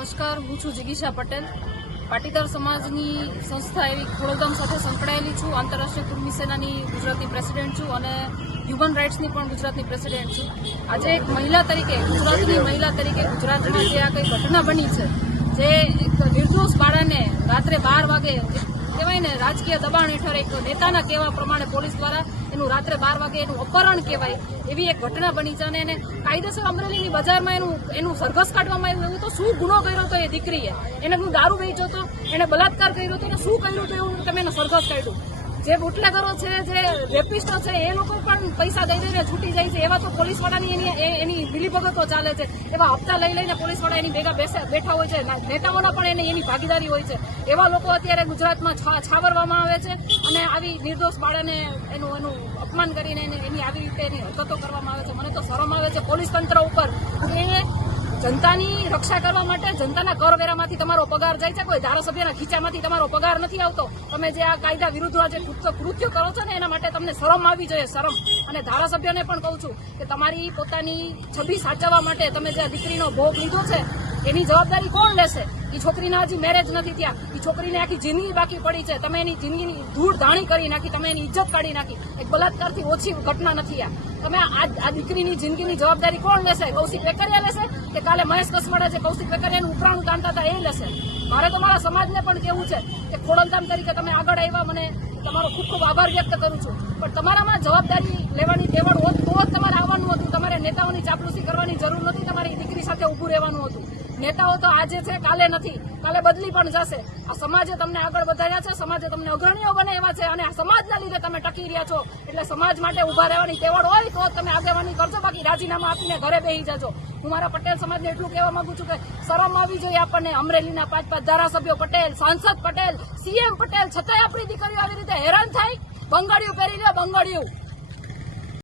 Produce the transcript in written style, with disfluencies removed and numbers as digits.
નમસ્કાર, હું છું જિગીશા પટેલ. પાટીદાર સમાજની સંસ્થા એવી ખોડલધામ સાથે સંકળાયેલી છું. આંતરરાષ્ટ્રીય કુર્મી સેનાની ગુજરાતની પ્રેસિડેન્ટ છું અને હ્યુમન રાઇટ્સની પણ ગુજરાતની પ્રેસિડેન્ટ છું. આજે એક મહિલા તરીકે, ગુજરાતની મહિલા તરીકે ગુજરાતમાં જે આ કંઈ ઘટના બની છે, જે એક નિર્દોષ બાળાને રાત્રે 12 વાગે કહેવાય ને, રાજકીય દબાણ હેઠળ એક નેતાના કહેવા પ્રમાણે પોલીસ દ્વારા એનું રાત્રે 12 વાગે એનું અપહરણ કહેવાય એવી એક ઘટના બની છે. અને એને કાયદેસર અમરેલીની બજારમાં એનું સરઘસ કાઢવામાં આવ્યું. એવું તો શું ગુનો કર્યો હતો એ દીકરીએ? એને હું દારૂ વેચ્યો હતો, એને બલાત્કાર કર્યો હતો, એને શું કર્યું હતું એવું તમે એને સરઘસ કાઢ્યું? જે બુટલેગરો છે, જે રેપિસ્ટો છે, એ લોકો પણ પૈસા દઈ દઈને છૂટી જાય છે. એવા તો પોલીસવાળાની એની મિલીભગતો ચાલે છે. એવા હપ્તા લઈ લઈને પોલીસવાળા એની ભેગા બેઠા હોય છે. નેતાઓના પણ એની ભાગીદારી હોય છે. એવા લોકો અત્યારે ગુજરાતમાં છાવરવામાં આવે છે અને આવી નિર્દોષ બાળાને એનું અપમાન કરીને એની આવી રીતે એની હરકતો કરવામાં આવે છે. મને તો શરમ આવે છે પોલીસ તંત્ર ઉપર. એ જનતાની રક્ષા કરવા માટે જનતાના કરવેરામાંથી તમારો પગાર જાય છે, કોઈ ધારાસભ્યના ખીચામાંથી તમારો પગાર નથી આવતો. તમે જે આ કાયદા વિરુદ્ધ જે કૃત્ય કરો છો ને, એના માટે તમને શરમ આવી જોઈએ, શરમ. અને ધારાસભ્યને પણ કહું છું કે તમારી પોતાની છબી સાચવવા માટે તમે જે આ દીકરીનો ભોગ લીધો છે, એની જવાબદારી કોણ લેશે? એ છોકરીના હજી મેરેજ નથી થયા, એ છોકરીને આખી જિંદગી બાકી પડી છે. તમે એની જિંદગીની ધૂળ ધાણી કરી નાખી, તમે એની ઇજ્જત કાઢી નાખી. એક બલાત્કારથી ઓછી ઘટના નથી આ. તમે આ દીકરીની જિંદગીની જવાબદારી કોણ લેશે? કૌશિક વેકરિયા લેશે કે કાલે મહેશ કસવાડા જે કૌશિક વેકરિયાનું ઉપરાણું તાણતા હતા એ લેશે? મારે તો મારા સમાજને પણ કહેવું છે કે ખોડલધામ તરીકે તમે આગળ આવ્યા, મને તમારો ખૂબ ખૂબ આભાર વ્યક્ત કરું છું. પણ તમારામાં જવાબદારી લેવાની ટેવડ હોત તો જ તમારે આવવાનું હતું. તમારે નેતાઓની ચાપલુસી કરવાની જરૂર નથી. તમારી દીકરી સાથે ઊભું રહેવાનું હતું. નેતાઓ તો આજે છે, કાલે નથી. કાલે બદલી પણ જશે. આ સમાજે તમને આગળ વધાર્યા છે, સમાજે તમને અગ્રણીઓ બનાવ્યા છે અને આ સમાજના લીધે તમે ટકી રહ્યા છો. એટલે સમાજ માટે ઉભા રહેવાની ટેવડ હોય તો તમે આગેવાની કરજો, બાકી રાજીનામા આપીને ઘરે બેસી જજો. હું મારા પટેલ સમાજને એટલું કહેવા માંગુ છું કે શરમ આવી જોઈએ આપણને. અમરેલીના 5 ધારાસભ્યો પટેલ, સાંસદ પટેલ, સીએમ પટેલ, છતાંય આપણી દીકરીઓ આવી રીતે હેરાન થાય. બંગાળીઓ પહેરી લે, બંગાળીઓ.